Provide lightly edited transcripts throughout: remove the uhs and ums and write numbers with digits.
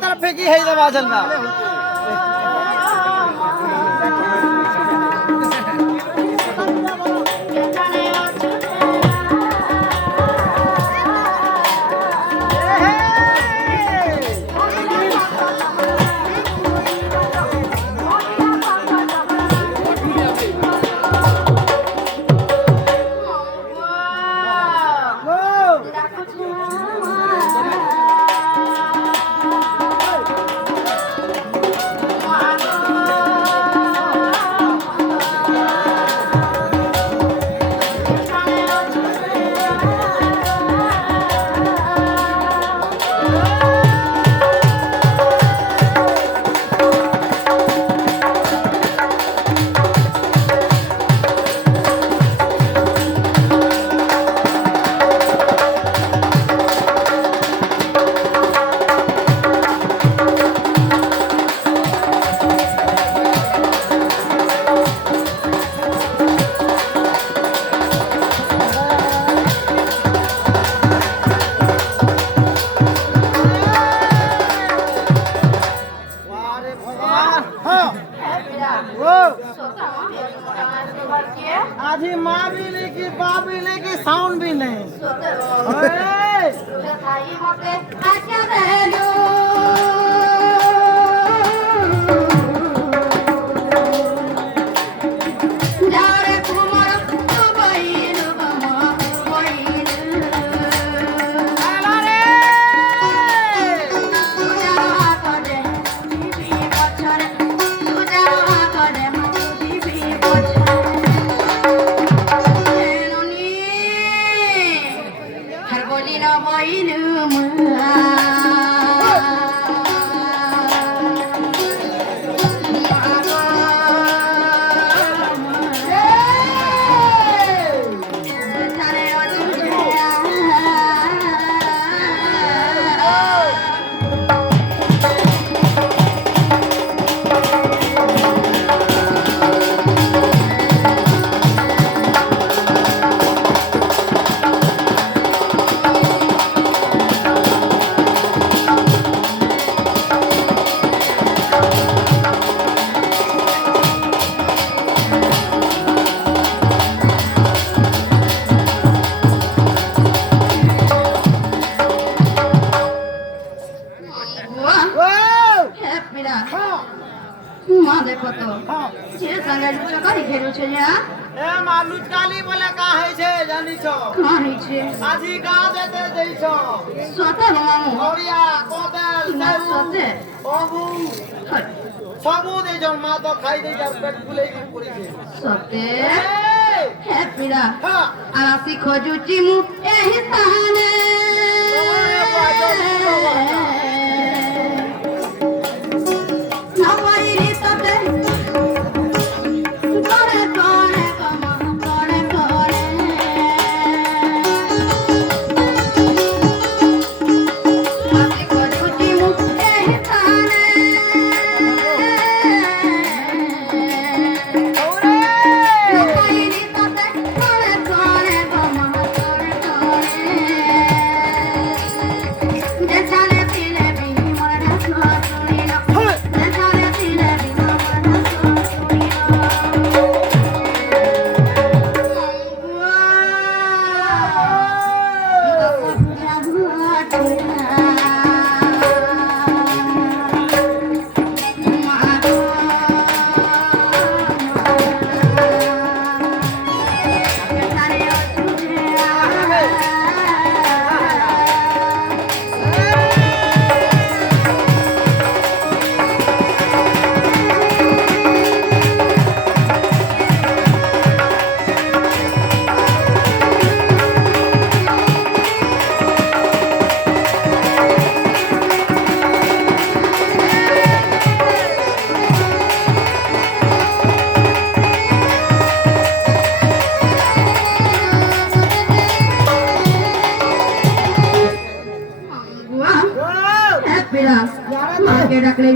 তার ফেকি হয়ে যাবে আসল না आधी माँ भी नहीं की बाप भी नहीं की साउंड भी नहीं देखो तो जे संगे लुचो करी खेलु छे या ए मालूच काली बोले का है छे जानी छो कहां है छे आजी गा देते देई छो सोते मामू ओरिया कोबेल सोते ओबू सबू दे जो मा तो खाई दे जब पेट फुले की पूरी छे सोते हे पीड़ा आसी खोजुची मु एही ताने Just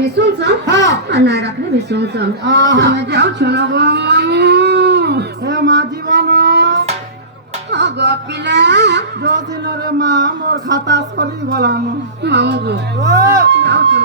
भी सुनसन हाँ और ना रखले भी सुनसन आहा। તમે જાઓ છો ને ગો हे माँ जीवन ગોપીલા जो दिन रे माँ मोर खाता सरी गलाम મામુ ગો ओ જાઓ છો